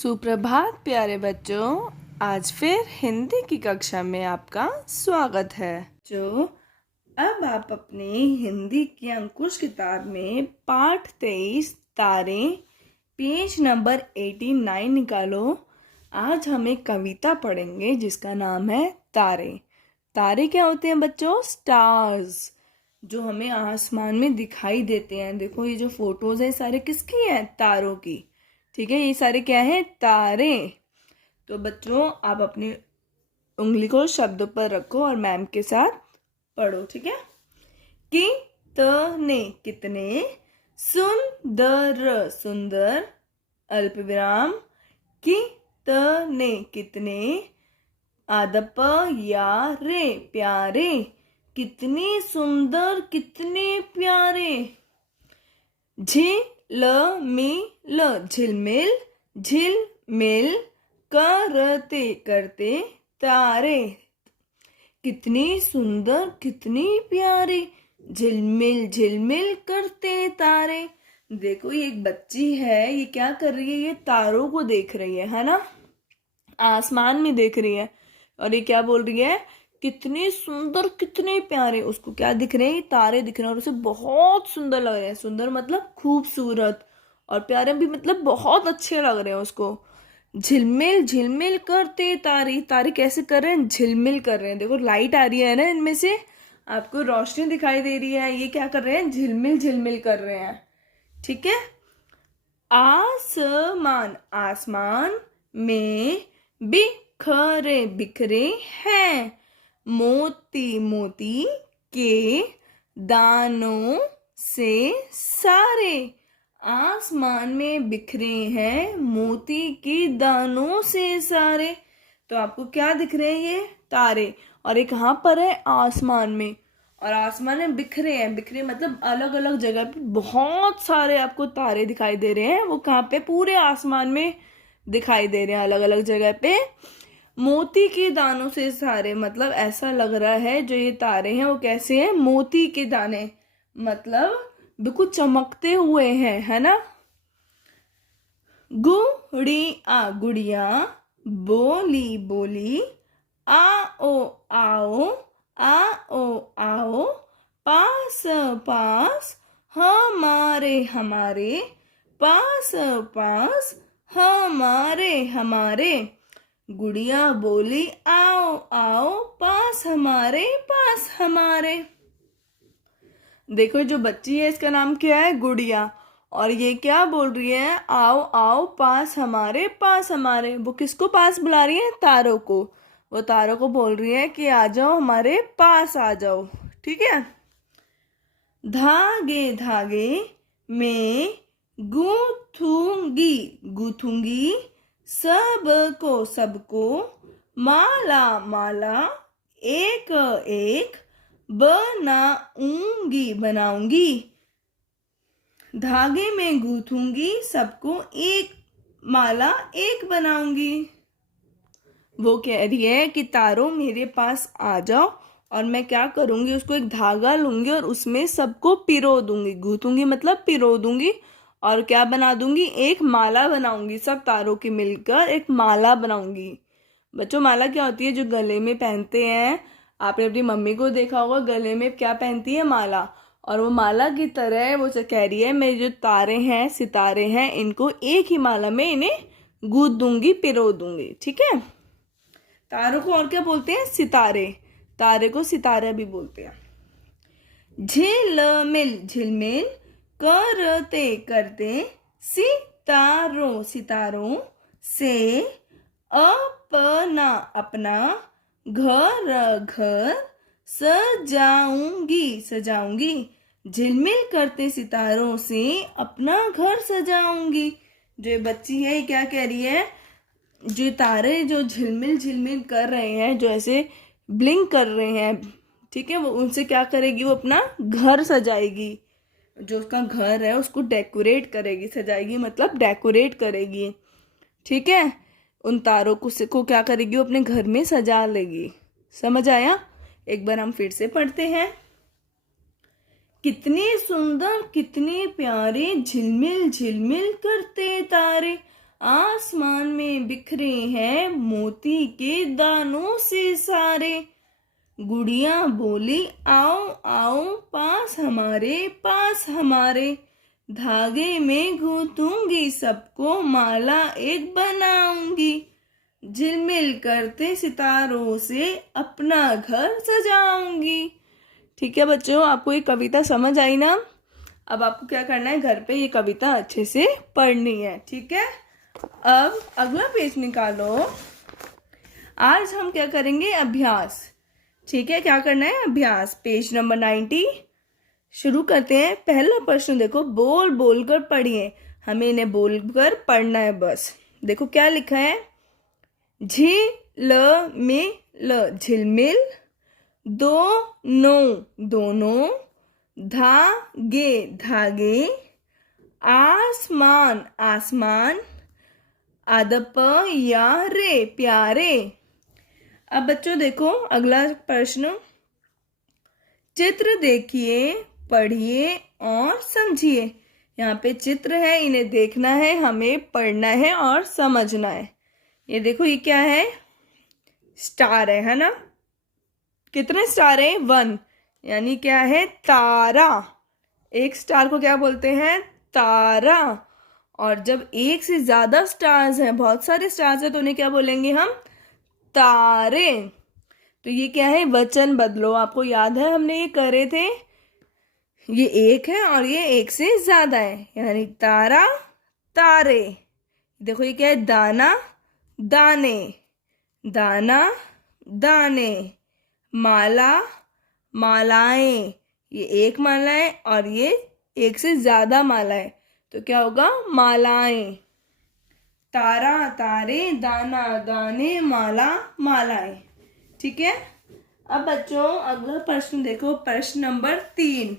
सुप्रभात प्यारे बच्चों। आज फिर हिंदी की कक्षा में आपका स्वागत है। जो अब आप अपने हिंदी की अंकुश किताब में पाठ 23 तारे पेज नंबर 89 निकालो। आज हम एक कविता पढ़ेंगे जिसका नाम है तारे। तारे क्या होते हैं बच्चों? स्टार्स, जो हमें आसमान में दिखाई देते हैं। देखो ये जो फोटोज है सारे किसकी हैं? तारों की। ठीक है, ये सारे क्या है? तारे। तो बच्चों आप अपनी उंगली को शब्दों पर रखो और मैम के साथ पढ़ो। ठीक है। कितने, कितने, सुंदर, सुंदर, अल्प विराम, कितने, कितने, आदप या रे, प्यारे, कितने सुंदर, कितने प्यारे, झिलमिल, झिलमिल, झिलमिल, करते, करते तारे, कितनी सुंदर, कितनी प्यारी, झिलमिल, झिलमिल करते तारे। देखो ये एक बच्ची है, ये क्या कर रही है? ये तारों को देख रही है ना, आसमान में देख रही है। और ये क्या बोल रही है? कितने सुंदर, कितने प्यारे। उसको क्या दिख रहे हैं? तारे दिख रहे हैं और उसे बहुत सुंदर लग रहे हैं। सुंदर मतलब खूबसूरत, और प्यारे भी मतलब बहुत अच्छे लग रहे हैं उसको। झिलमिल, झिलमिल करते तारे। तारे कैसे कर रहे हैं? झिलमिल कर रहे हैं। देखो लाइट आ रही है ना इनमें से, आपको रोशनी दिखाई दे रही है। ये क्या कर रहे हैं? झिलमिल, झिलमिल कर रहे हैं। ठीक है। आसमान, आसमान में बिखरे, बिखरे हैं मोती, मोती के दानों से सारे। आसमान में बिखरे हैं मोती के दानों से सारे। तो आपको क्या दिख रहे हैं? ये तारे। और ये कहाँ पर है? आसमान में। और आसमान में बिखरे हैं। बिखरे मतलब अलग अलग जगह पे बहुत सारे आपको तारे दिखाई दे रहे हैं। वो कहाँ पे? पूरे आसमान में दिखाई दे रहे हैं, अलग अलग जगह पे। मोती के दानों से सारे मतलब ऐसा लग रहा है जो ये तारे हैं वो कैसे हैं? मोती के दाने, मतलब बिल्कुल चमकते हुए हैं, है ना। गुड़िया, गुड़िया बोली, बोली, आओ, आओ, आओ, आओ, पास, पास हमारे, हमारे, पास, पास हमारे, हमारे। गुड़िया बोली, आओ, आओ, पास हमारे, पास हमारे। देखो जो बच्ची है इसका नाम क्या है? गुड़िया। और ये क्या बोल रही है? आओ, आओ, पास हमारे, पास हमारे। वो किसको पास बुला रही है? तारों को। वो तारों को बोल रही है कि आ जाओ, हमारे पास आ जाओ। ठीक है। धागे, धागे में गूंथूंगी, गूंथूंगी सबको, सबको, माला, माला एक, एक बनाऊंगी, बनाऊंगी। धागे में गूंथूंगी सबको, एक माला एक बनाऊंगी। वो कह रही है कि तारों मेरे पास आ जाओ, और मैं क्या करूंगी? उसको एक धागा लूंगी और उसमें सबको पिरो दूंगी। गूंथूंगी मतलब पिरो दूंगी, और क्या बना दूंगी? एक माला बनाऊंगी। सब तारों की मिलकर एक माला बनाऊंगी। बच्चों माला क्या होती है? जो गले में पहनते हैं। आपने अपनी मम्मी को देखा होगा, गले में क्या पहनती है? माला। और वो माला की तरह वो कह रही है मेरे जो तारे हैं, सितारे हैं, इनको एक ही माला में इन्हें गूंथ दूंगी, पिरो दूंगी। ठीक है। तारों को और क्या बोलते हैं? सितारे। तारे को सितारा भी बोलते हैं। झिलमिल, झिलमिल करते, करते सितारों, सितारों से अपना, अपना घर, घर सजाऊंगी, सजाऊंगी। झिलमिल करते सितारों से अपना घर सजाऊंगी। जो बच्ची है क्या कह रही है? जो तारे जो झिलमिल, झिलमिल कर रहे हैं, जो ऐसे ब्लिंक कर रहे हैं, ठीक है, वो उनसे क्या करेगी? वो अपना घर सजाएगी। जो उसका घर है उसको डेकोरेट करेगी। सजाएगी मतलब डेकोरेट करेगी। ठीक है। उन तारों को क्या करेगी? वो अपने घर में सजा लेगी। समझ आया? एक बार हम फिर से पढ़ते हैं। कितने सुंदर, कितने प्यारे, झिलमिल, झिलमिल करते तारे। आसमान में बिखरे हैं मोती के दानों से सारे। गुड़िया बोली आओ आओ पास हमारे, धागे में गूंथूंगी सबको माला एक बनाऊंगी, झिलमिल करते सितारों से अपना घर सजाऊंगी। ठीक है बच्चों, आपको ये कविता समझ आई ना? अब आपको क्या करना है, घर पे ये कविता अच्छे से पढ़नी है। ठीक है, अब अगला पेज निकालो। आज हम क्या करेंगे, अभ्यास। ठीक है, क्या करना है, अभ्यास। पेज नंबर 90 शुरू करते हैं। पहला प्रश्न देखो, बोल बोल कर पढ़िए। हमें इन्हें बोलकर पढ़ना है बस। देखो क्या लिखा है, झिलमिल झिलमिल, दोनों, धागे धागे, आसमान, अदप या रे प्यारे। अब बच्चों देखो अगला प्रश्न, चित्र देखिए, पढ़िए और समझिए। यहाँ पे चित्र है, इन्हें देखना है, हमें पढ़ना है और समझना है। ये देखो ये क्या है, स्टार है ना? कितने स्टार है, 1, यानी क्या है, तारा। एक स्टार को क्या बोलते हैं, तारा। और जब एक से ज्यादा स्टार्स हैं, बहुत सारे स्टार्स हैं, तो उन्हें क्या बोलेंगे हम, तारे। तो ये क्या है, वचन बदलो। आपको याद है हमने ये करे थे, ये एक है और ये एक से ज्यादा है, यानी तारा तारे। देखो ये क्या है, दाना दाने, दाना दाने, माला मालाएं। ये एक माला है और ये एक से ज्यादा माला है, तो क्या होगा, मालाएं। तारा तारे, दाना दाने, माला मालाएं। ठीक है, अब बच्चों अगला प्रश्न देखो, प्रश्न नंबर 3,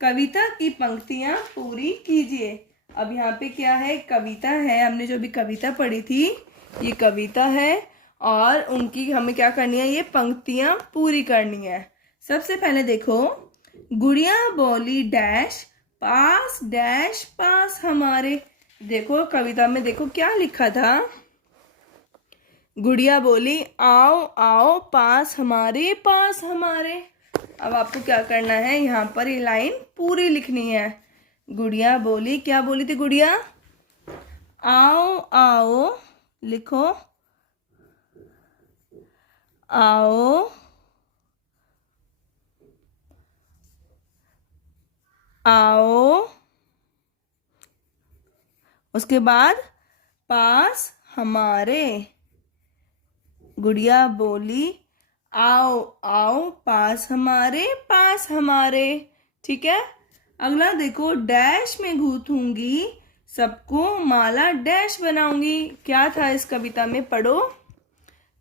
कविता की पंक्तियां पूरी कीजिए। अब यहाँ पे क्या है, कविता है। हमने जो भी कविता पढ़ी थी, ये कविता है और उनकी हमें क्या करनी है, ये पंक्तियां पूरी करनी है। सबसे पहले देखो, गुड़िया बोली डैश पास हमारे। देखो कविता में देखो क्या लिखा था, गुड़िया बोली आओ आओ पास हमारे। अब आपको क्या करना है, यहाँ पर ये लाइन पूरी लिखनी है। गुड़िया बोली, क्या बोली थी गुड़िया, आओ आओ, लिखो आओ आओ, उसके बाद पास हमारे। गुड़िया बोली आओ आओ पास हमारे। ठीक है, अगला देखो, डैश में गूंथूंगी सबको माला डैश बनाऊंगी। क्या था इस कविता में, पढ़ो,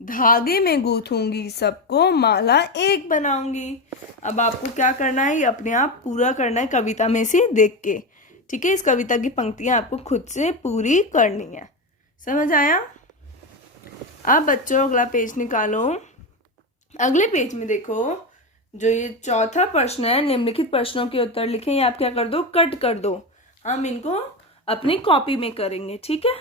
धागे में गूंथूंगी सबको माला एक बनाऊंगी। अब आपको क्या करना है, ये अपने आप पूरा करना है कविता में से देख के। ठीक है, इस कविता की पंक्तियां आपको खुद से पूरी करनी है। समझ आया? अब बच्चों अगला पेज निकालो। अगले पेज में देखो, जो ये चौथा प्रश्न है, निम्नलिखित प्रश्नों के उत्तर लिखें। ये आप क्या कर दो, कट कर दो। हम इनको अपनी कॉपी में करेंगे। ठीक है,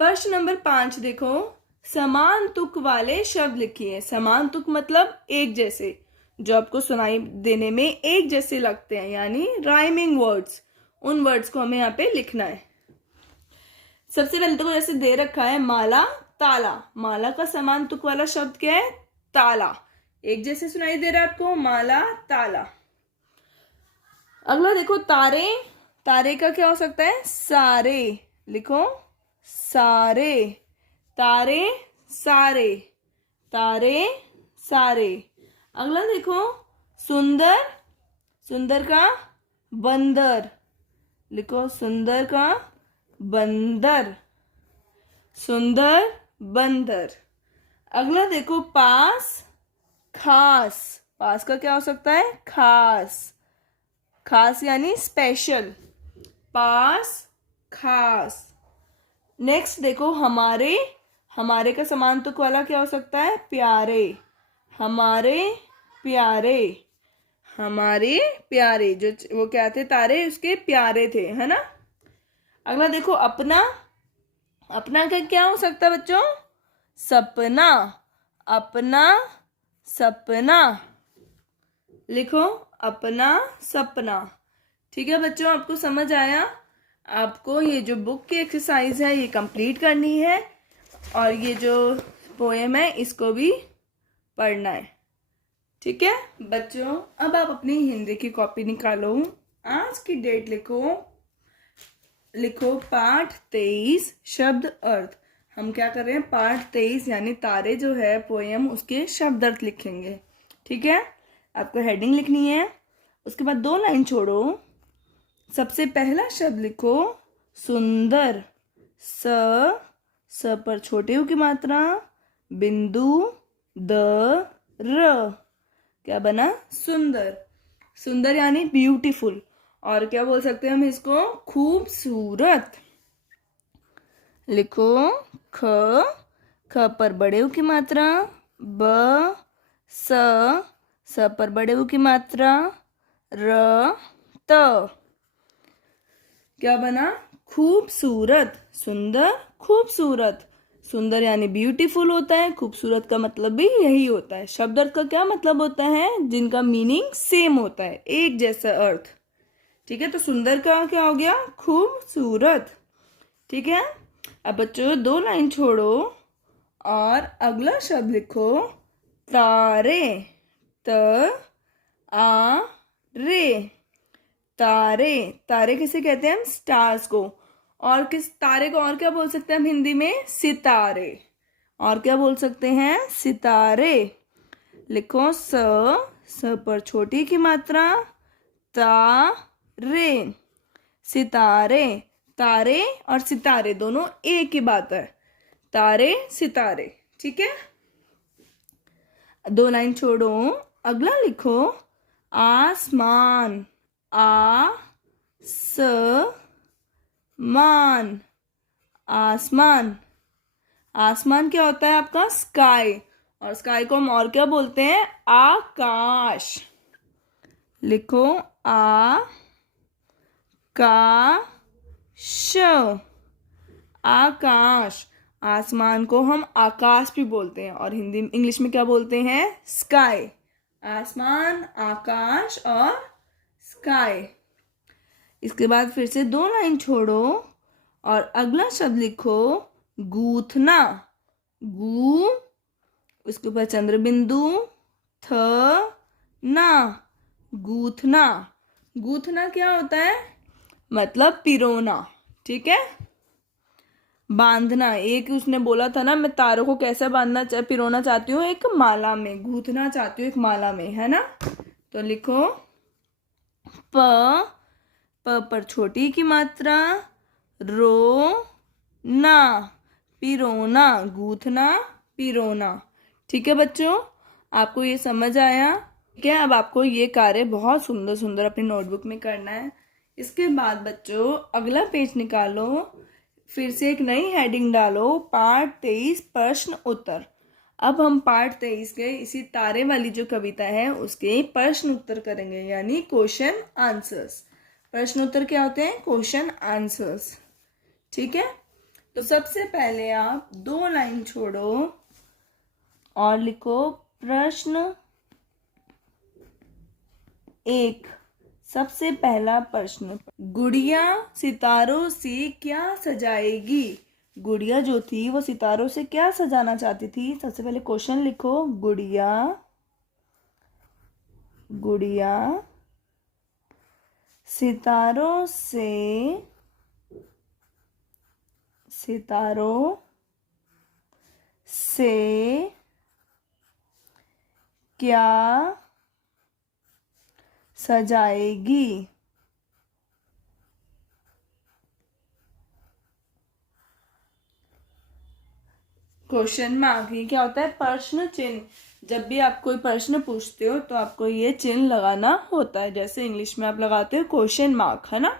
प्रश्न नंबर 5 देखो, समान तुक वाले शब्द लिखिए। समान तुक मतलब एक जैसे, जो आपको सुनाई देने में एक जैसे लगते हैं, यानी राइमिंग वर्ड्स। उन वर्ड्स को हमें यहाँ पे लिखना है। सबसे पहले तो जैसे दे रखा है, माला ताला। माला का समान तुक वाला शब्द क्या है, ताला। एक जैसे सुनाई दे रहा है आपको, माला ताला। अगला देखो, तारे। तारे का क्या हो सकता है, सारे। लिखो सारे, तारे सारे, तारे सारे। अगला देखो, सुंदर। सुंदर का बंदर। लिखो सुंदर का बंदर, सुंदर बंदर। अगला देखो, पास खास। पास का क्या हो सकता है, खास। खास यानी स्पेशल, पास खास। नेक्स्ट देखो, हमारे। हमारे का समान तुक वाला क्या हो सकता है, प्यारे। हमारे प्यारे, हमारे प्यारे। जो वो क्या थे, तारे उसके प्यारे थे, है ना? अगला देखो, अपना। अपना का क्या हो सकता है बच्चों? सपना, अपना सपना। लिखो अपना सपना। ठीक है बच्चों, आपको समझ आया? आपको ये जो बुक की एक्सरसाइज है ये कंप्लीट करनी है और ये जो पोएम है इसको भी पढ़ना है। ठीक है बच्चों, अब आप अपनी हिंदी की कॉपी निकालो, आज की डेट लिखो, लिखो पाठ 23 शब्द अर्थ। हम क्या कर रहे हैं, पाठ 23 यानी तारे जो है पोएम उसके शब्द अर्थ लिखेंगे। ठीक है, आपको हेडिंग लिखनी है, उसके बाद 2 लाइन छोड़ो। सबसे पहला शब्द लिखो सुंदर, स पर छोटे ऊ की मात्रा, बिंदु, द, र, क्या बना? सुंदर। सुंदर यानी ब्यूटीफुल, और क्या बोल सकते हैं हम इसको? खूबसूरत। लिखो ख पर बड़े ऊ की मात्रा, ब, स पर बड़े ऊ की मात्रा, र, त, क्या बना? खूबसूरत। सुंदर, खूबसूरत। सुंदर यानी ब्यूटीफुल होता है, खूबसूरत का मतलब भी यही होता है। शब्द अर्थ का क्या मतलब होता है? जिनका मीनिंग सेम होता है, एक जैसा अर्थ। ठीक है, तो सुंदर का क्या हो गया? खूबसूरत। ठीक है, अब बच्चों 2 लाइन छोड़ो और अगला शब्द लिखो तारे, त, आ, रे। तारे, तारे किसे कहते हैं हम? स्टार्स को। और किस तारे को और क्या बोल सकते हैं हम हिंदी में? सितारे। और क्या बोल सकते हैं? सितारे। लिखो स पर छोटी की मात्रा, ता, रे, सितारे। तारे और सितारे दोनों एक ही बात है, तारे सितारे। ठीक है, 2 लाइन छोड़ो, अगला लिखो आसमान, आ, स, मान, आसमान। आसमान क्या होता है आपका? स्काई। और स्काई को हम और क्या बोलते हैं? आकाश। लिखो आ, का, श, आकाश। आसमान को हम आकाश भी बोलते हैं और हिंदी इंग्लिश में क्या बोलते हैं? स्काई। आसमान, आकाश और स्काई। इसके बाद फिर से 2 लाइन छोड़ो और अगला शब्द लिखो गूथना, गू, उसके ऊपर चंद्र बिंदु, थ, ना, गूथना। गूथना क्या होता है? मतलब पिरोना। ठीक है, बांधना। एक उसने बोला था ना, मैं तारों को कैसे पिरोना चाहती हूँ? एक माला में, गूथना चाहती हूँ एक माला में, है ना? तो लिखो प पर छोटी की मात्रा, रो, ना, पिरोना, गूथना, पिरोना। ठीक है बच्चों, आपको ये समझ आया? ठीक है, अब आपको ये कार्य बहुत सुंदर सुंदर अपनी नोटबुक में करना है। इसके बाद बच्चों अगला पेज निकालो, फिर से एक नई हेडिंग डालो, पाठ 23 प्रश्न उत्तर। अब हम पाठ 23 के इसी तारे वाली जो कविता है उसके प्रश्न उत्तर करेंगे, यानी क्वेश्चन आंसर्स। प्रश्न उत्तर क्या होते हैं? Question answers. ठीक है, तो सबसे पहले आप 2 लाइन छोड़ो और लिखो प्रश्न 1। सबसे पहला प्रश्न, गुड़िया सितारों से क्या सजाएगी? गुड़िया जो थी वो सितारों से क्या सजाना चाहती थी? सबसे पहले क्वेश्चन लिखो, गुड़िया, गुड़िया सितारों से, सितारों से क्या सजाएगी? क्वेश्चन मार्क, ये क्या होता है? प्रश्न चिन्ह। जब भी आप कोई प्रश्न पूछते हो तो आपको ये चिन्ह लगाना होता है, जैसे इंग्लिश में आप लगाते हो क्वेश्चन मार्क, है ना?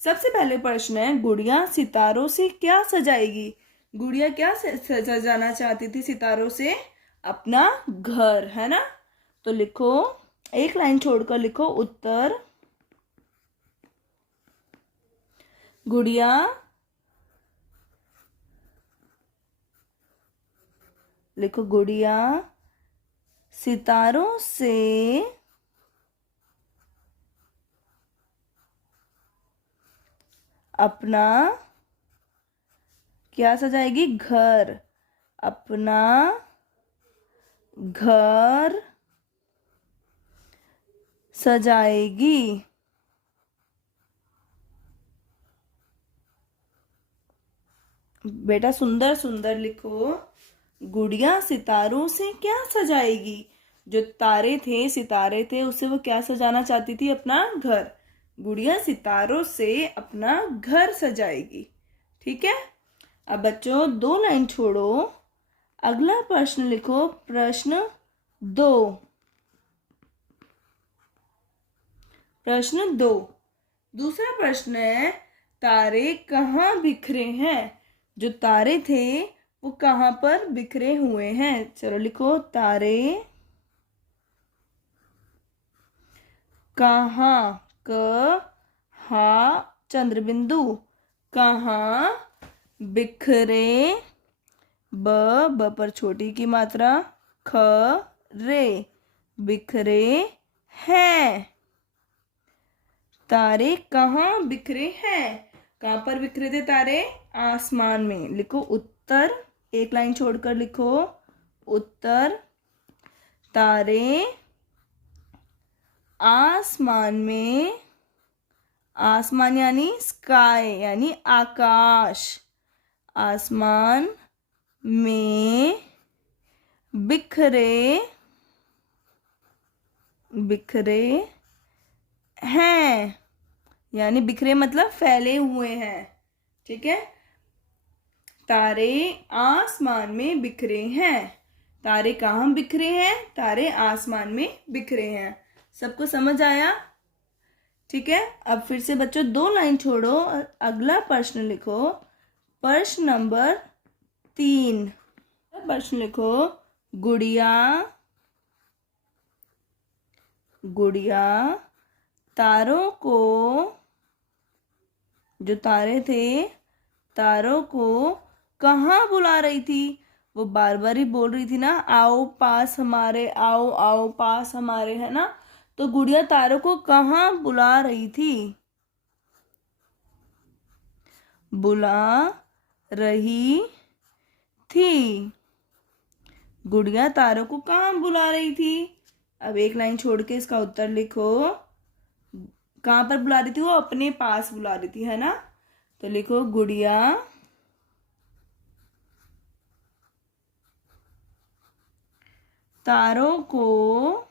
सबसे पहले प्रश्न है, गुड़िया सितारों से क्या सजाएगी? गुड़िया क्या सजाना चाहती थी सितारों से? अपना घर, है ना? तो लिखो, 1 लाइन छोड़कर लिखो उत्तर, गुड़िया लिखो गुड़िया सितारों से अपना क्या सजाएगी? घर। अपना घर सजाएगी। बेटा सुंदर सुंदर लिखो। गुड़िया सितारों से क्या सजाएगी? जो तारे थे, सितारे थे, उससे वो क्या सजाना चाहती थी? अपना घर। गुड़िया सितारों से अपना घर सजाएगी। ठीक है। अब बच्चों 2 लाइन छोड़ो, अगला प्रश्न लिखो। प्रश्न 2। प्रश्न 2 दूसरा प्रश्न है, तारे कहाँ बिखरे हैं? जो तारे थे वो कहाँ पर बिखरे हुए हैं? चलो लिखो, तारे कहाँ, क हा चंद्र बिंदु, कहाँ बिखरे, ब पर छोटी की मात्रा, ख रे बिखरे हैं। तारे कहाँ बिखरे हैं? कहाँ पर बिखरे थे तारे? आसमान में। लिखो उत्तर, 1 लाइन छोड़कर लिखो उत्तर। तारे आसमान में, आसमान यानी स्काई यानी आकाश, आसमान में बिखरे हैं, यानी बिखरे मतलब फैले हुए हैं। ठीक है। तारे आसमान में बिखरे हैं। तारे कहाँ बिखरे हैं? तारे आसमान में बिखरे हैं। सबको समझ आया? ठीक है। अब फिर से बच्चों 2 लाइन छोड़ो और अगला प्रश्न लिखो। प्रश्न नंबर 3। प्रश्न लिखो, गुड़िया तारों को, जो तारे थे, तारों को कहाँ बुला रही थी? वो बार बार ही बोल रही थी ना, आओ पास हमारे, आओ आओ पास हमारे, है ना। तो गुड़िया तारों को कहाँ बुला रही थी? बुला रही थी। गुड़िया तारों को कहाँ बुला रही थी? अब 1 लाइन छोड़ के इसका उत्तर लिखो। कहाँ पर बुला रही थी? वो अपने पास बुला रही थी, है ना। तो लिखो, गुड़िया तारों को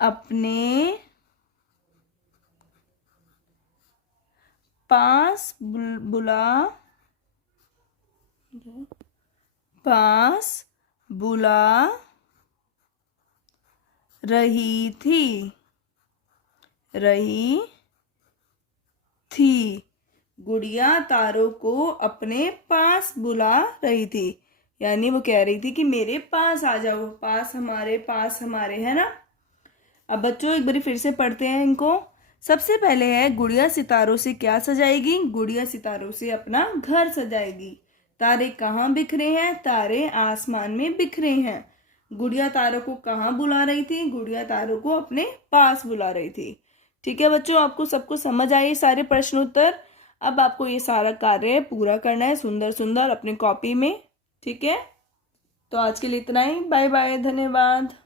अपने पास बुला रही थी। गुड़िया तारों को अपने पास बुला रही थी, यानी वो कह रही थी कि मेरे पास आ जाओ, पास हमारे, है ना। अब बच्चों एक बार फिर से पढ़ते हैं इनको। सबसे पहले है, गुड़िया सितारों से क्या सजाएगी? गुड़िया सितारों से अपना घर सजाएगी। तारे कहाँ बिखरे हैं? तारे आसमान में बिखरे हैं। गुड़िया तारों को कहाँ बुला रही थी? गुड़िया तारों को अपने पास बुला रही थी। ठीक है बच्चों, आपको सबको समझ आए सारे प्रश्न उत्तर। अब आपको ये सारा कार्य पूरा करना है सुंदर सुंदर अपनी कॉपी में। ठीक है, तो आज के लिए इतना ही। बाय बाय, धन्यवाद।